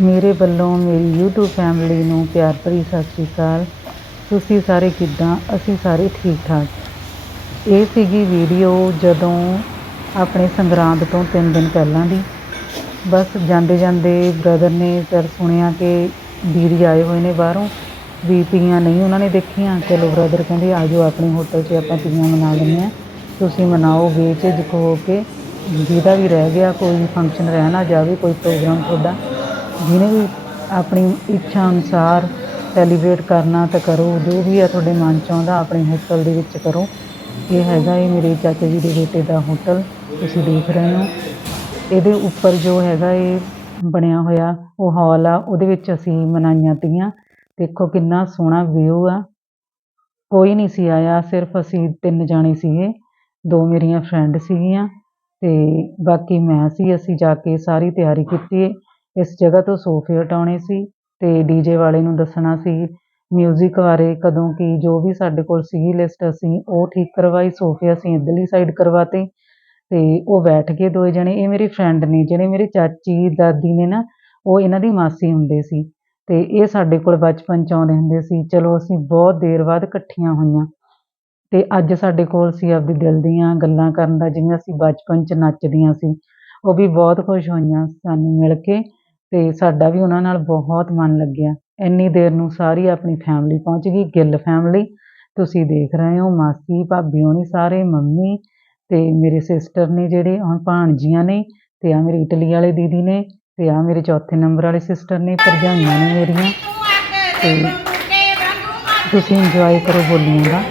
ਮੇਰੇ ਵੱਲੋਂ ਮੇਰੀ YouTube ਫੈਮਿਲੀ ਨੂੰ ਪਿਆਰ ਭਰੀ ਸਤਿ ਸ਼੍ਰੀ ਅਕਾਲ। ਤੁਸੀਂ ਸਾਰੇ ਕਿੱਦਾਂ? ਅਸੀਂ ਸਾਰੇ ਠੀਕ ਠਾਕ। ਇਹ ਸੀਗੀ ਵੀਡੀਓ ਜਦੋਂ ਆਪਣੇ ਸੰਗਰਾਂਦ ਤੋਂ ਤਿੰਨ ਦਿਨ ਪਹਿਲਾਂ ਦੀ। ਬਸ ਜਾਂਦੇ ਜਾਂਦੇ ਬ੍ਰਦਰ ਨੇ ਸਰ ਸੁਣਿਆ ਕਿ ਵੀਰ ਆਏ ਹੋਏ ਨੇ ਬਾਹਰੋਂ। ਵੀ ਪੀਆਂ ਨਹੀਂ ਉਹਨਾਂ ਨੇ ਦੇਖੀਆਂ। ਚਲੋ ਬ੍ਰਦਰ ਕਹਿੰਦੇ, ਆ ਜਾਓ ਆਪਣੇ ਹੋਟਲ 'ਚ ਆਪਾਂ ਤੀਆਂ ਮਨਾ ਲੈਂਦੇ ਹਾਂ। ਤੁਸੀਂ ਮਨਾਓ ਬੇਝਿਜਕ ਹੋ ਕੇ। ਜਿਹਦਾ ਵੀ ਰਹਿ ਗਿਆ, ਕੋਈ ਫੰਕਸ਼ਨ ਰਹਿ ਨਾ ਜਾਵੇ, ਕੋਈ ਪ੍ਰੋਗਰਾਮ ਤੁਹਾਡਾ। ਜਿਹਨੇ ਵੀ ਆਪਣੀ ਇੱਛਾ ਅਨੁਸਾਰ ਸੈਲੀਬ੍ਰੇਟ ਕਰਨਾ ਤਾਂ ਕਰੋ, ਜੋ ਵੀ ਆ ਤੁਹਾਡੇ ਮਨ 'ਚ ਆਉਂਦਾ ਆਪਣੇ ਹੋਟਲ ਦੇ ਵਿੱਚ ਕਰੋ। ਇਹ ਹੈਗਾ ਇਹ ਮੇਰੇ ਚਾਚੇ ਜੀ ਦੇ ਬੇਟੇ ਦਾ ਹੋਟਲ ਤੁਸੀਂ ਦੇਖ ਰਹੇ ਹੋ। ਇਹਦੇ ਉੱਪਰ ਜੋ ਹੈਗਾ ਇਹ ਬਣਿਆ ਹੋਇਆ, ਉਹ ਹਾਲ ਆ, ਉਹਦੇ ਵਿੱਚ ਅਸੀਂ ਮਨਾਈਆਂ ਤੀਆਂ। ਦੇਖੋ ਕਿੰਨਾ ਸੋਹਣਾ ਵਿਊ ਆ। ਕੋਈ ਨਹੀਂ ਸੀ ਆਇਆ, ਸਿਰਫ ਅਸੀਂ ਤਿੰਨ ਜਾਣੇ ਸੀਗੇ। ਦੋ ਮੇਰੀਆਂ ਫਰੈਂਡ ਸੀਗੀਆਂ ਤੇ ਬਾਕੀ ਮੈਂ ਸੀ, ਅਸੀਂ ਜਾ ਕੇ ਸਾਰੀ ਤਿਆਰੀ ਕੀਤੀ ਇਸ ਜਗ੍ਹਾ ਤੋਂ ਸੋਫੇ ਹਟਾਉਣੇ ਸੀ ਤੇ ਡੀਜੇ ਵਾਲੇ ਨੂੰ ਦੱਸਣਾ ਸੀ ਮਿਊਜ਼ਿਕ ਬਾਰੇ ਕਦੋਂ ਕਿ ਜੋ ਵੀ ਸਾਡੇ ਕੋਲ ਸੀਗੀ ਲਿਸਟ ਅਸੀਂ ਉਹ ਠੀਕ ਕਰਵਾਈ, ਸੋਫੇ ਅਸੀਂ ਇੱਧਰਲੀ ਸਾਈਡ ਕਰਵਾਤੇ ਤੇ ਉਹ ਬੈਠ ਕੇ ਦੋਏ ਜਣੇ। ਇਹ ਮੇਰੇ ਫਰੈਂਡ ਨੇ, ਜਿਹੜੇ ਮੇਰੇ ਚਾਚੀ, ਦਾਦੀ ਨੇ ਨਾ, ਉਹ ਇਹਨਾਂ ਦੀ ਮਾਸੀ ਹੁੰਦੇ ਸੀ ਅਤੇ ਇਹ ਸਾਡੇ ਕੋਲ ਬਚਪਨ ਚ ਆਉਂਦੇ ਹੁੰਦੇ ਸੀ। ਚਲੋ ਅਸੀਂ ਬਹੁਤ ਦੇਰ ਬਾਅਦ ਇਕੱਠੀਆਂ ਹੋਈਆਂ ਅਤੇ ਅੱਜ ਸਾਡੇ ਕੋਲ ਸੀ ਆਪਦੇ ਦਿਲ ਦੀਆਂ ਗੱਲਾਂ ਕਰਨ ਦਾ, ਜਿਵੇਂ ਅਸੀਂ ਬਚਪਨ ਚ ਨੱਚਦੀਆਂ ਸੀ। ਉਹ ਵੀ ਬਹੁਤ ਖੁਸ਼ ਹੋਈਆਂ, ਸਾਨੂੰ ਮਿਲ ਕੇ ਤੇ ਸਾਡਾ ਵੀ ਉਹਨਾਂ ਨਾਲ ਬਹੁਤ ਮਨ ਲੱਗਿਆ। ਇੰਨੀ ਦੇਰ ਨੂੰ ਸਾਰੀ ਆਪਣੀ ਫੈਮਿਲੀ ਪਹੁੰਚ ਗਈ, ਗਿੱਲ ਫੈਮਿਲੀ ਤੁਸੀਂ ਦੇਖ ਰਹੇ ਹੋ ਮਾਸੀ ਭਾਬੀ ਹੋਣੀ ਸਾਰੇ, ਮੰਮੀ ਤੇ ਮੇਰੇ ਸਿਸਟਰ ਨੇ ਜਿਹੜੇ ਹੁਣ ਭਾਣਜੀਆਂ ਨੇ ਤੇ ਆ ਮੇਰੇ ਇਟਲੀ ਵਾਲੇ ਦੀਦੀ ਨੇ ਤੇ ਆ ਮੇਰੇ ਚੌਥੇ ਨੰਬਰ ਵਾਲੇ ਸਿਸਟਰ ਨੇ, ਭਰਜਾਈਆਂ ਨੇ ਮੇਰੀਆਂ। ਤੇ ਤੁਸੀਂ ਇੰਜੋਏ ਕਰੋ ਬੋਲੀਆਂ ਦਾ।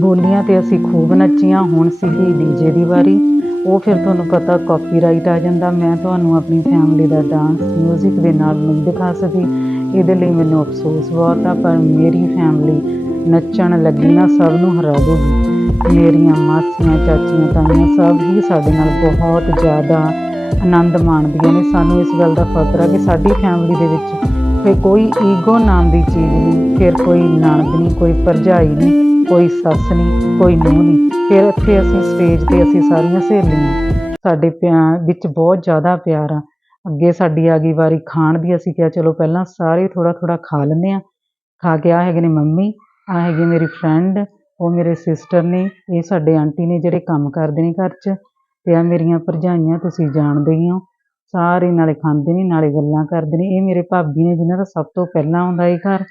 ਬੋਲੀਆਂ ਤੇ ਅਸੀਂ ਖੂਬ ਨੱਚੀਆਂ, ਹੁਣ ਸੀਗੀ ਡੀਜੇ ਦੀ ਵਾਰੀ। ਉਹ ਫਿਰ ਤੁਹਾਨੂੰ ਪਤਾ ਕਾਪੀਰਾਈਟ ਆ ਜਾਂਦਾ। ਮੈਂ ਤੁਹਾਨੂੰ ਆਪਣੀ ਫੈਮਿਲੀ ਦਾ ਡਾਂਸ 뮤직 ਦੇ ਨਾਲ ਨਹੀਂ ਦਿਖਾ ਸਕੀ। ਇਹਦੇ ਲਈ ਮੈਨੂੰ ਅਫਸੋਸ ਬਹੁਤ ਆ, ਪਰ ਮੇਰੀ ਫੈਮਿਲੀ ਨੱਚਣ ਲੱਗੀ ਨਾ ਸਭ ਨੂੰ ਹਰਾ ਦੂਗੀ ਮੇਰੀਆਂ ਮਾਸੀਆਂ, ਚਾਚੀਆਂ, ਤਾਈਆਂ ਸਭ ਹੀ ਸਾਡੇ ਨਾਲ ਬਹੁਤ ਜ਼ਿਆਦਾ ਆਨੰਦ ਮਾਣਦੀਆਂ ਨੇ। ਸਾਨੂੰ ਇਸ ਗੱਲ ਦਾ ਫਖਰ ਆ ਕਿ ਸਾਡੀ ਫੈਮਿਲੀ ਦੇ ਵਿੱਚ ਫਿਰ ਕੋਈ ਈਗੋ ਨਾਮ ਦੀ ਚੀਜ਼ ਨਹੀਂ, ਫਿਰ ਕੋਈ ਨਣਦ ਨਹੀਂ, ਕੋਈ ਭਰਜਾਈ ਨਹੀਂ। ਕੋਈ ਸੱਸ ਨਹੀਂ ਕੋਈ ਨੂੰਹ ਨਹੀਂ ਫਿਰ ਇੱਥੇ ਅਸੀਂ ਸਟੇਜ ਤੇ ਅਸੀਂ ਸਾਰੀਆਂ ਸਹੇਲੀਆਂ। ਸਾਡੇ ਪਿਆਰ ਵਿੱਚ ਬਹੁਤ ਜ਼ਿਆਦਾ ਪਿਆਰ ਆ। ਅੱਗੇ ਸਾਡੀ ਆ ਗਈ ਵਾਰੀ ਖਾਣ ਦੀ ਅਸੀਂ ਕਿਹਾ, ਚਲੋ ਪਹਿਲਾਂ ਸਾਰੇ ਥੋੜਾ ਥੋੜਾ ਖਾ ਲੈਂਦੇ ਆ ਖਾ ਕੇ ਆ ਹੈਗੇ ਨੇ ਮੰਮੀ, ਆ ਹੈਗੇ ਮੇਰੀ ਫਰੈਂਡ ਉਹ ਮੇਰੇ ਸਿਸਟਰ ਨੇ, ਇਹ ਸਾਡੇ ਆਂਟੀ ਨੇ ਜਿਹੜੇ ਕੰਮ ਕਰਦੇ ਨੇ ਘਰ 'ਚ। ਤੇ ਆ ਮੇਰੀਆਂ ਭਰਜਾਈਆਂ, ਤੁਸੀਂ ਜਾਣਦੇ ਹੀ ਹੋ। ਸਾਰੇ ਨਾਲੇ ਖਾਂਦੇ ਨੇ, ਨਾਲੇ ਗੱਲਾਂ ਕਰਦੇ ਨੇ। ਇਹ ਮੇਰੇ ਭਾਬੀ ਨੇ ਜਿਨ੍ਹਾਂ ਦਾ ਸਭ ਤੋਂ ਪਹਿਲਾਂ ਆਉਂਦਾ ਇਹ ਘਰ।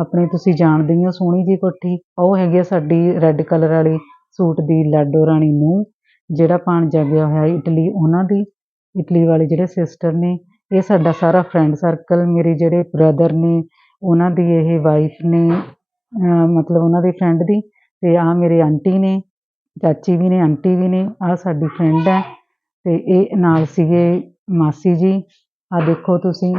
ਆਪਣੇ ਤੁਸੀਂ ਜਾਣਦੇ ਹੀ ਹੋ ਸੋਹਣੀ ਜੀ ਕੋਠੀ। ਉਹ ਹੈਗੀ ਆ ਸਾਡੀ ਰੈੱਡ ਕਲਰ ਵਾਲੀ ਸੂਟ ਦੀ ਲਾਡੋ ਰਾਣੀ ਨੂੰ, ਜਿਹੜਾ ਪਾਣ ਜਾਗਿਆ ਹੋਇਆ ਇਟਲੀ, ਉਹਨਾਂ ਦੀ। ਇਟਲੀ ਵਾਲੇ ਜਿਹੜੇ ਸਿਸਟਰ ਨੇ, ਇਹ ਸਾਡਾ ਸਾਰਾ ਫਰੈਂਡ ਸਰਕਲ ਮੇਰੇ ਜਿਹੜੇ ਬ੍ਰਦਰ ਨੇ, ਉਹਨਾਂ ਦੀ ਇਹ ਵਾਈਫ ਨੇ ਮਤਲਬ ਉਹਨਾਂ ਦੀ ਫਰੈਂਡ ਦੀ, ਤੇ ਆ ਮੇਰੇ ਆਂਟੀ ਨੇ, ਚਾਚੀ ਵੀ ਨੇ, ਆਂਟੀ ਵੀ ਨੇ ਆ ਸਾਡੀ ਫਰੈਂਡ ਹੈ। ਤੇ ਇਹ ਨਾਲ ਸੀਗੇ ਮਾਸੀ ਜੀ। ਆ ਦੇਖੋ ਤੁਸੀਂ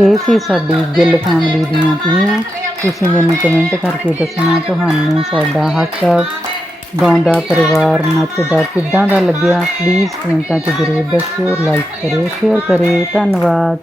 ਇਹ ਸੀ ਸਾਡੀ ਗਿੱਲ ਫੈਮਿਲੀ ਦੀਆਂ ਧੀਆਂ ਤੁਸੀਂ ਮੈਨੂੰ ਕਮੈਂਟ ਕਰਕੇ ਦੱਸਣਾ ਤੁਹਾਨੂੰ ਸਾਡਾ ਹੱਕ ਗਾਉਂਦਾ, ਪਰਿਵਾਰ ਨੱਚਦਾ, ਕਿੱਦਾਂ ਦਾ ਲੱਗਿਆ? ਪਲੀਜ਼ ਕਮੈਂਟਾਂ 'ਚ ਜ਼ਰੂਰ ਦੱਸਿਓ ਲਾਈਕ ਕਰਿਓ ਸ਼ੇਅਰ ਕਰਿਓ। ਧੰਨਵਾਦ।